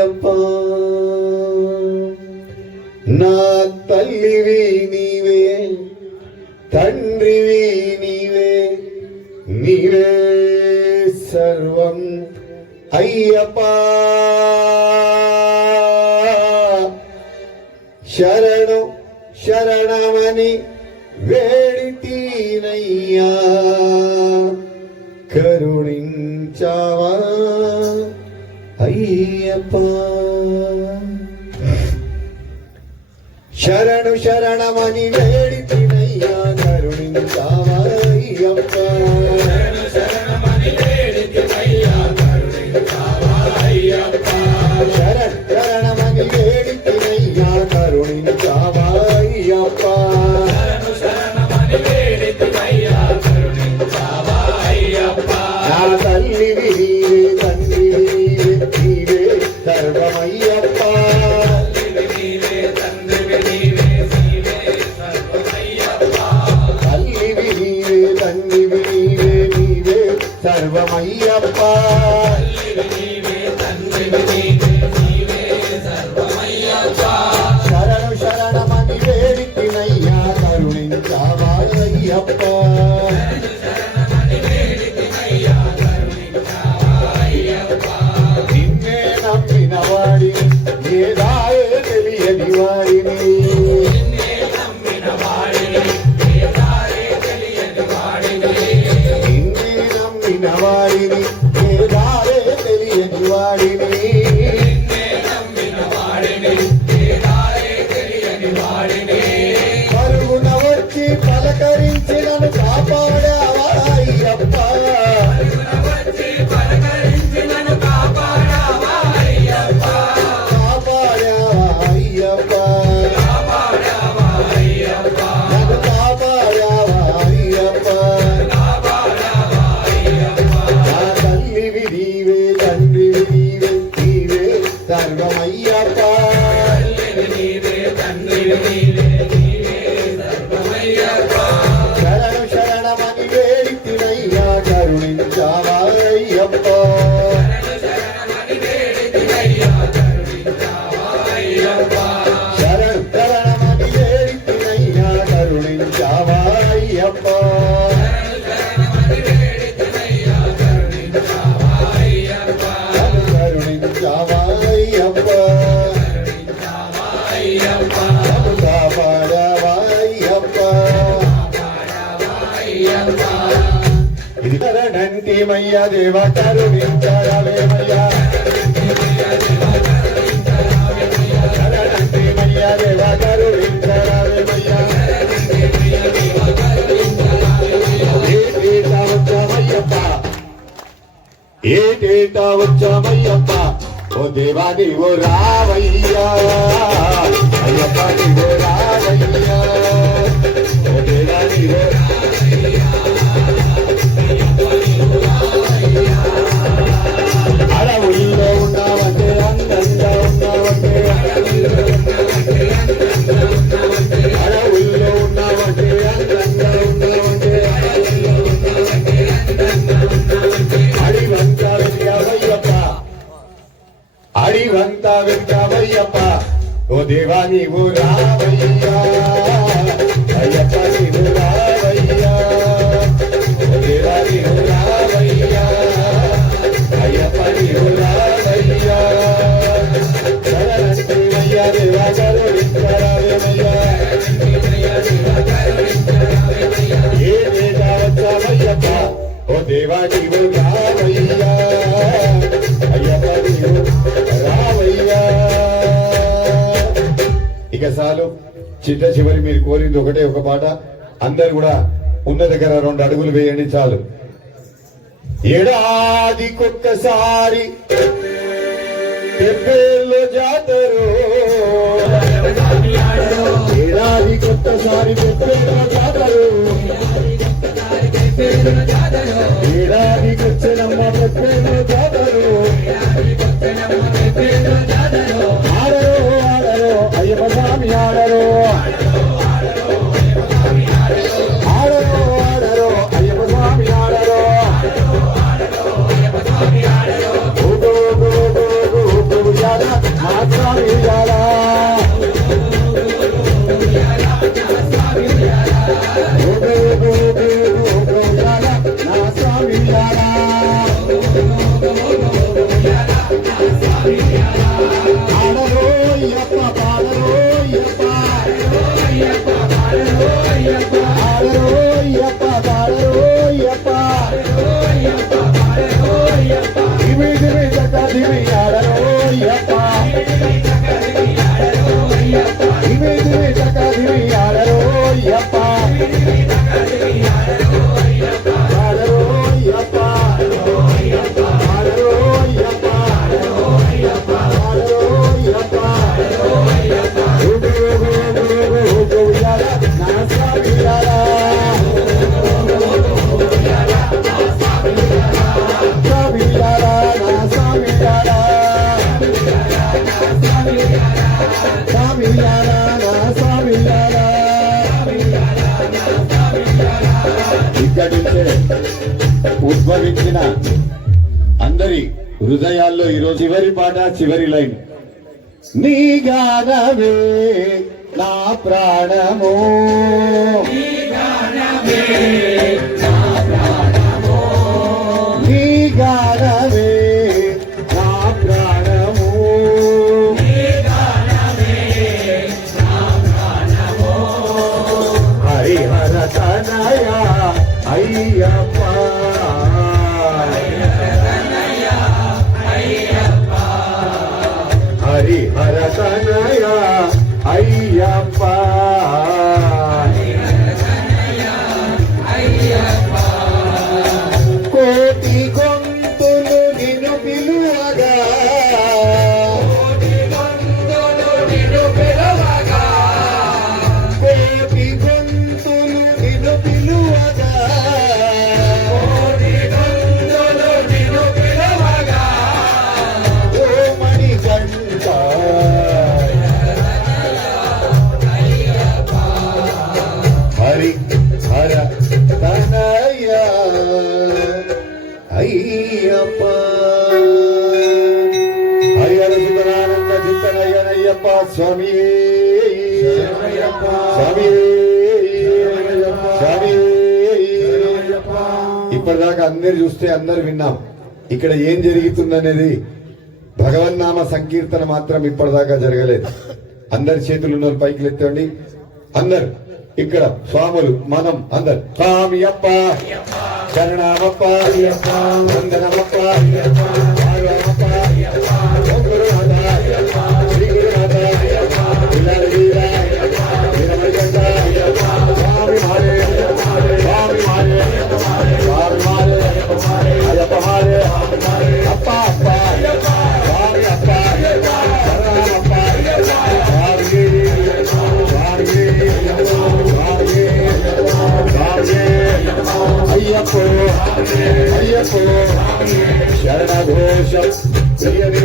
అయ్యప్ప నా తల్లివి నీవే తండ్రివి నీవే నీవే సర్వం అయ్యప్ప శరణు శరణమని వేడితీనయ్యా కరుణించావా అయ్యప్ప శరణు శరణమని వేడితీనయ్యా కరుణించావా అయ్యప్ప శరణమని వేడితీనయ్యా కరుణించావా అయ్యప్ప నా తల్లివి నీవే తండ్రివి నీవే సర్వమయ్యప్ప తల్లివి నీవే తండ్రివి నీవే నీవే సర్వమయ్యప్ప శరణు శరణమని వేడితినయ్యా కరుణించావా అయ్యప్ప నిన్నే నమ్మిన వాడిని ఏదాయే తెలియని వాడిని నిన్నే నమ్మిన వాడిని ఏదాయే తెలియని వాడిని పరుగున వచ్చి పలకరించి నన్ను కాపాడావా అయ్యప్ప కాపాడావా అయ్యప్ప నన్ను కాపాడావా అయ్యప్ప నా తల్లివి నీవే తండ్రివి నీవే నీవే సర్వమయ్యప్ప శరణు శరణమని వేడితినయ్యా కరుణించావా అయ్యప్ప శరణు శరణమని వేడితినయ్యా కరుణించావా అయ్యప్ప కరుణించావా అయ్యప్ప కాపాడావా అయ్యప్ప ఇది శరణంటిమయ్యా దేవ కరుణించరావేమయ్యా శరణంటిమయ్యా దేవ కరుణించరావేమయ్యా ఏటేటా వచ్చామయ్యప్ప ఏటేటా వచ్చామయ్యప్ప ఓ దేవా నీవు రావయ్యా అయ్యప్ప నీవు రావయ్యా ఓ దేవా నీవు అడవుల్లో ఉన్నావంటే అందంగా ఉన్నావంటే అడవుల్లో ఉన్నావంటే అందంగా ఉన్నావంటే అడివంతా వెంటావయ్యప్ప అడివంతా వెంటావయ్యప్ప ఓ దేవా నీవు రావయ్యా అయ్యప్ప నీవు రావయ్యా ఓ దేవా నీవు రావయ్యా అయ్యప్ప నీవు రావయ్యా శరణంటిమయ్యా దేవా కరుణించరావేమయ్యా ఏటేటా వచ్చామయ్యప్ప ఓ దేవా నీవు రావయ్యా అయ్యప్ప నీవు రావయ్యా ఇక చాలు చిట్ట చివరి మీరు కోరింది ఒకటే ఒక పాట అందరు కూడా ఉన్న దగ్గర 2 అడుగులు వేయండి చాలు ఏడాదికొక్కసారి పెబ్బేళ్ళు జాతరు ఏడాదికొక్కసారి పెబ్బేళ్ళ జాతరు ఏడాదికొచ్చినమ్మ పెబ్బేళ్ళ జాతరు ఆడరు ఆడరు అయ్యప్ప స్వామి ఆడరు ఆడరు ఆడరు అయ్యప్ప స్వామి ఆడరు యాదవ నా స్వామి ఉయ్యాల నా స్వామి ఉయ్యాల పాడరోయ్యప్ప పాడరోయ్యప్ప పాడరోయ్యప్ప పాడరోయ్యప్ప దివి దివి చక్క దివి ఆడరోయ్యప్ప దివి దివి చక్క దివి ఆడరోయ్యప్ప పాడరోయ్యప్ప ఇక్కడి నుంచే ఉద్భవించిన అందరి హృదయాల్లో ఈరోజు చివరి పాట చివరి లైన్ నీ గానమే నా ప్రాణము నీ గానమే నా ప్రాణము హరిహర తనయ అయ్యప్ప హరిహర తనయ అయ్యప్ప కోటి గొంతులు నిన్ను పిలువగా కోటి గొంతులు నిన్ను పిలువగా ఓ మణికంఠ హరి హర తనయ అయ్యప్ప హరిహర సుందరానంద చిత్తనయ్యనయ్యప్ప స్వామి స్వామి స్వామి ఇప్పటిదాకా అందరు చూస్తే అందరు విన్నాం ఇక్కడ ఏం జరుగుతుందనేది భగవన్నామ సంకీర్తన మాత్రం ఇప్పటిదాకా జరగలేదు అందరి చేతులు ఉన్న పైకి ఎత్తండి అందరు ఇక్కడ స్వాములు మనం అందరు స్వామి అప్ప శరణమప్ప వందనమప్ప భాగవమప్ప ఓం గురునాథ శ్రీ గురునాథ విలాల వీర వీరమణికంఠ స్వామి మారే స్వామి మారే స్వామి మారే అయ్యప్ప మారే అప్ప అప్ప స్వామి అప్ప శరణమప్ప స్వామి స్వామి స్వామి అయ్యప్ప అయ్యప్ప శరణఘోషం ప్రియవే